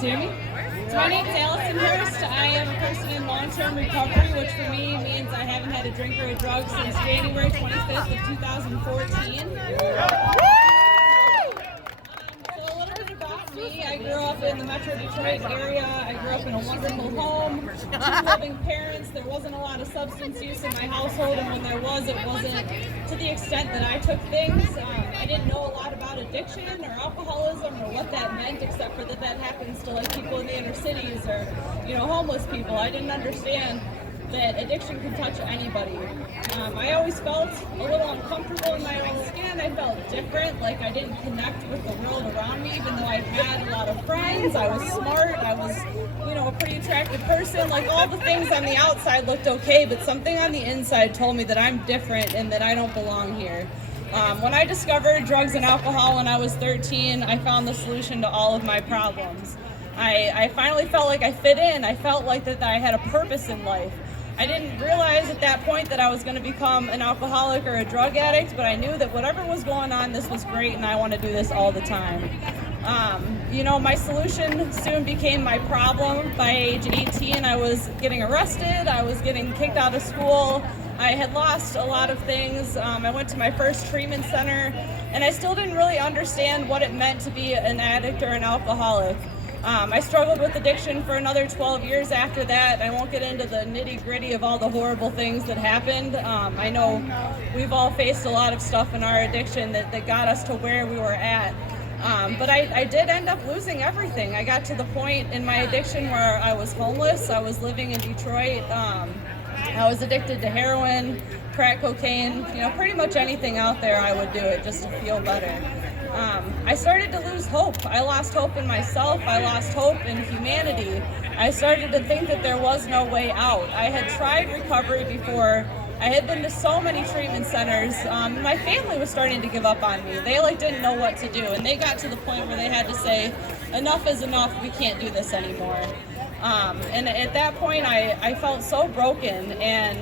guys hear me? So my name's Allison Herrst. I am a person in long-term recovery, which for me means I haven't had a drink or a drug since January 25th of 2014. So a little bit about me. I grew up in the Metro Detroit area. I grew up in a wonderful home, 2 loving parents. There wasn't a lot of substance use in my household, and when there was, it wasn't to the extent that I took things. I didn't know a lot about addiction or alcoholism or what that meant, except for that happens to like people in the inner cities or, homeless people. I didn't understand that addiction could touch anybody. I always felt a little uncomfortable in my own skin. I felt different, like I didn't connect with the world around me, even though I had a lot of friends. I was smart. I was, a pretty attractive person. Like all the things on the outside looked okay, but something on the inside told me that I'm different and that I don't belong here. When I discovered drugs and alcohol when I was 13, I found the solution to all of my problems. I finally felt like I fit in. I felt like that I had a purpose in life. I didn't realize at that point that I was going to become an alcoholic or a drug addict, but I knew that whatever was going on, this was great, and I want to do this all the time. My solution soon became my problem. By age 18, I was getting arrested. I was getting kicked out of school. I had lost a lot of things. I went to my first treatment center, and I still didn't really understand what it meant to be an addict or an alcoholic. I struggled with addiction for another 12 years after that. I won't get into the nitty-gritty of all the horrible things that happened. I know we've all faced a lot of stuff in our addiction that got us to where we were at. But I did end up losing everything. I got to the point in my addiction where I was homeless. I was living in Detroit. I was addicted to heroin, crack cocaine, pretty much anything out there I would do it just to feel better. I started to lose hope. I lost hope in myself. I lost hope in humanity. I started to think that there was no way out. I had tried recovery before. I had been to so many treatment centers. My family was starting to give up on me. They didn't know what to do, and they got to the point where they had to say, enough is enough, we can't do this anymore. And at that point, I felt so broken, and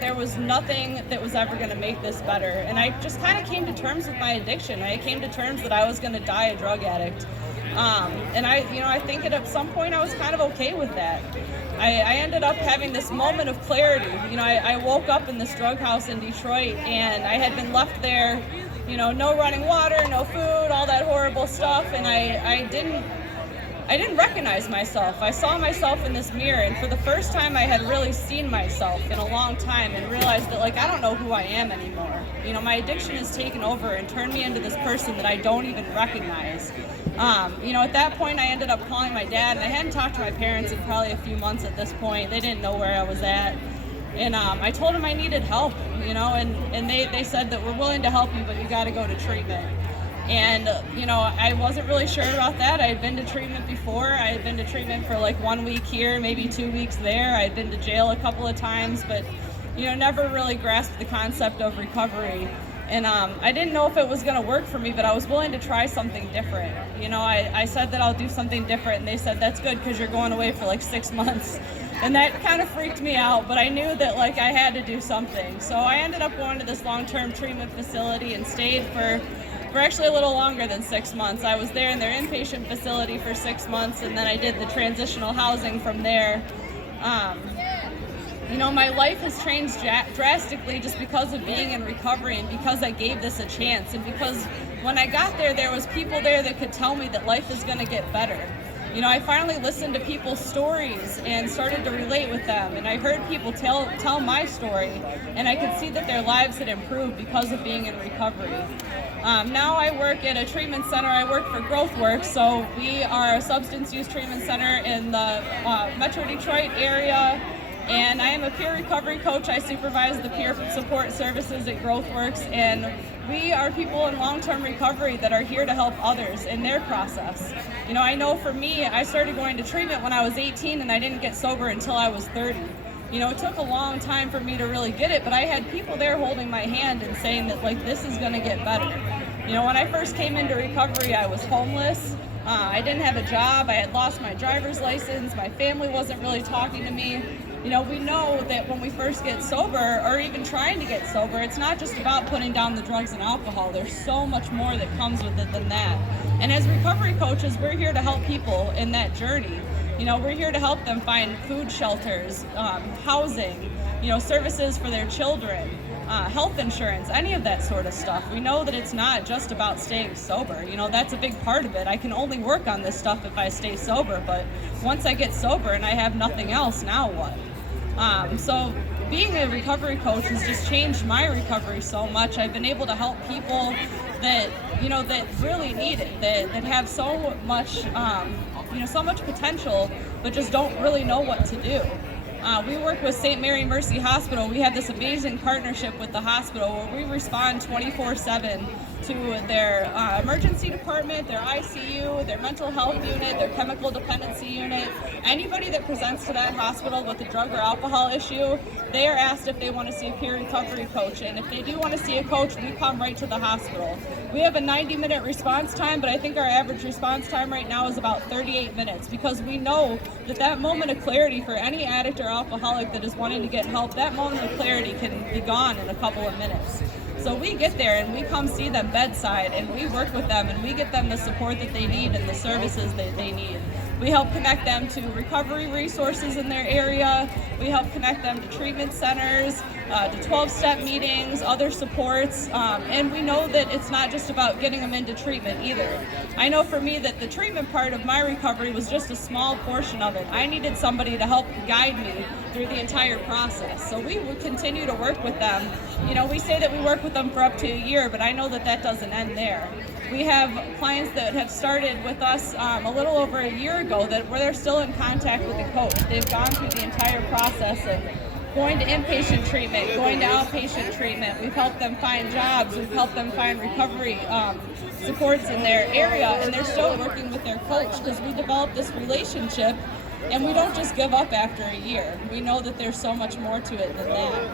there was nothing that was ever going to make this better. And I just kind of came to terms with my addiction. I came to terms that I was going to die a drug addict. And I think at some point I was kind of okay with that. I ended up having this moment of clarity. I woke up in this drug house in Detroit, and I had been left there, no running water, no food, all that horrible stuff, and I didn't recognize myself. I saw myself in this mirror, and for the first time I had really seen myself in a long time and realized that I don't know who I am anymore. My addiction has taken over and turned me into this person that I don't even recognize. At that point I ended up calling my dad, and I hadn't talked to my parents in probably a few months at this point. They didn't know where I was at. And I told them I needed help, and they said that we're willing to help you, but you got to go to treatment. And, I wasn't really sure about that. I had been to treatment before. I had been to treatment for 1 week here, maybe 2 weeks there. I had been to jail a couple of times, but, never really grasped the concept of recovery. And I didn't know if it was going to work for me, but I was willing to try something different. I said that I'll do something different, and they said, that's good because you're going away for 6 months. And that kind of freaked me out, but I knew that I had to do something. So I ended up going to this long-term treatment facility and stayed for actually a little longer than 6 months. I was there in their inpatient facility for 6 months, and then I did the transitional housing from there. My life has changed drastically just because of being in recovery and because I gave this a chance, and because when I got there, there was people there that could tell me that life is going to get better. I finally listened to people's stories and started to relate with them, and I heard people tell my story, and I could see that their lives had improved because of being in recovery. Now I work at a treatment center. I work for GrowthWorks, so we are a substance use treatment center in the Metro Detroit area, and I am a peer recovery coach. I supervise the peer support services at GrowthWorks, and we are people in long-term recovery that are here to help others in their process. I know for me, I started going to treatment when I was 18, and I didn't get sober until I was 30. It took a long time for me to really get it, but I had people there holding my hand and saying that this is going to get better. When I first came into recovery, I was homeless. I didn't have a job. I had lost my driver's license. My family wasn't really talking to me. We know that when we first get sober, or even trying to get sober, it's not just about putting down the drugs and alcohol. There's so much more that comes with it than that. And as recovery coaches, we're here to help people in that journey. We're here to help them find food shelters, housing, services for their children, health insurance, any of that sort of stuff. We know that it's not just about staying sober. That's a big part of it. I can only work on this stuff if I stay sober, but once I get sober and I have nothing else, now what? So being a recovery coach has just changed my recovery so much. I've been able to help people that, that really need it, that have so much, so much potential, but just don't really know what to do. We work with St. Mary Mercy Hospital. We have this amazing partnership with the hospital where we respond 24/7 to their emergency department, their ICU, their mental health unit, their chemical dependency unit. Anybody that presents to that hospital with a drug or alcohol issue, they are asked if they want to see a peer recovery coach. And if they do want to see a coach, we come right to the hospital. We have a 90-minute response time, but I think our average response time right now is about 38 minutes because we know that that moment of clarity for any addict or alcoholic that is wanting to get help, that moment of clarity can be gone in a couple of minutes. So we get there and we come see them bedside and we work with them and we get them the support that they need and the services that they need. We help connect them to recovery resources in their area. We help connect them to treatment centers, to 12-step meetings, other supports, and we know that it's not just about getting them into treatment either. I know for me that the treatment part of my recovery was just a small portion of it. I needed somebody to help guide me through the entire process. So we will continue to work with them. We say that we work with them for up to a year, but I know that that doesn't end there. We have clients that have started with us a little over a year ago where they're still in contact with the coach. They've gone through the entire process of going to inpatient treatment, going to outpatient treatment. We've helped them find jobs. We've helped them find recovery supports in their area, and they're still working with their coach because we developed this relationship, and we don't just give up after a year. We know that there's so much more to it than that.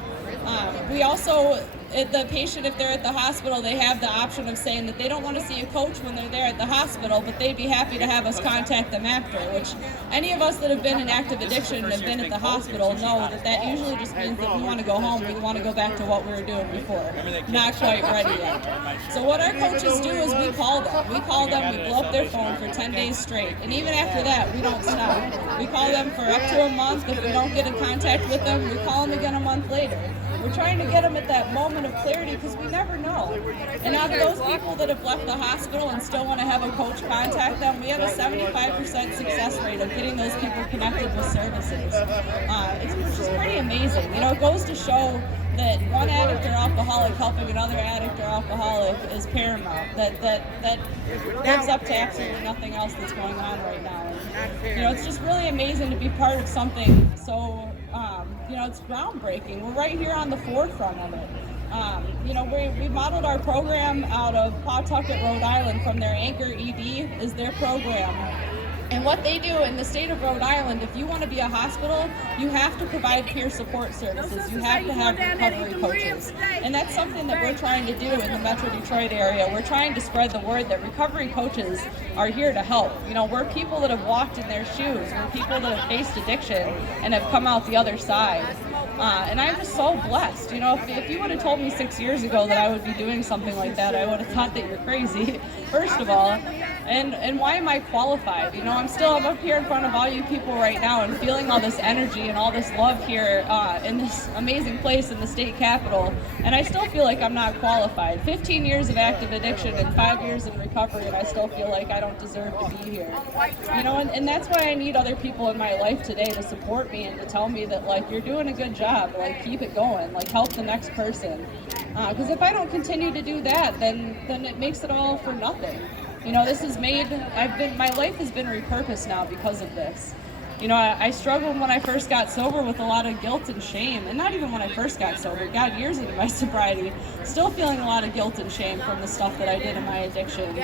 We also, the patient, if they're at the hospital, they have the option of saying that they don't want to see a coach when they're there at the hospital, but they'd be happy to have us contact them after, which any of us that have been in active addiction and have been at the hospital know that that usually just means that we want to go home, we want to go back to what we were doing before. Not quite ready yet. So what our coaches do is we call them. We call them, we blow up their phone for 10 days straight. And even after that, we don't stop. We call them for up to a month. If we don't get in contact with them, we call them again a month later. We're trying to get them at that moment of clarity because we never know. And out of those people that have left the hospital and still want to have a coach contact them, we have a 75% success rate of getting those people connected with services. Which is pretty amazing. It goes to show that one addict or alcoholic helping another addict or alcoholic is paramount. That lives up to absolutely nothing else that's going on right now. And, it's just really amazing to be part of something so, it's groundbreaking. We're right here on the forefront of it. We modeled our program out of Pawtucket, Rhode Island, from their Anchor ED is their program. And what they do in the state of Rhode Island, if you want to be a hospital, you have to provide peer support services. You have to have recovery coaches. And that's something that we're trying to do in the Metro Detroit area. We're trying to spread the word that recovery coaches are here to help. We're people that have walked in their shoes. We're people that have faced addiction and have come out the other side. And I'm just so blessed. If you would have told me 6 years ago that I would be doing something like that, I would have thought that you're crazy, first of all. And why am I qualified? I'm up here in front of all you people right now and feeling all this energy and all this love here in this amazing place in the state capitol. And I still feel like I'm not qualified. 15 years of active addiction and 5 years in recovery, and I still feel like I don't deserve to be here. And that's why I need other people in my life today to support me and to tell me that, you're doing a good job, keep it going, help the next person. Because if I don't continue to do that, then it makes it all for nothing. My life has been repurposed now because of this. I struggled when I first got sober with a lot of guilt and shame, and not even when I first got sober, got years into my sobriety, still feeling a lot of guilt and shame from the stuff that I did in my addiction.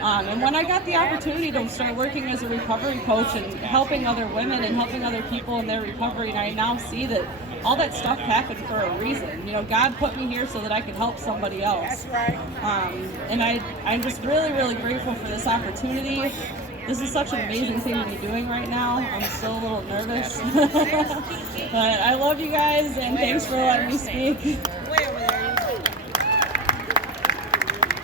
And when I got the opportunity to start working as a recovery coach and helping other women and helping other people in their recovery, and I now see that all that stuff happened for a reason. God put me here so that I could help somebody else. And I'm just really, really grateful for this opportunity. This is such an amazing thing to be doing right now. I'm still a little nervous. But I love you guys, and thanks for letting me speak.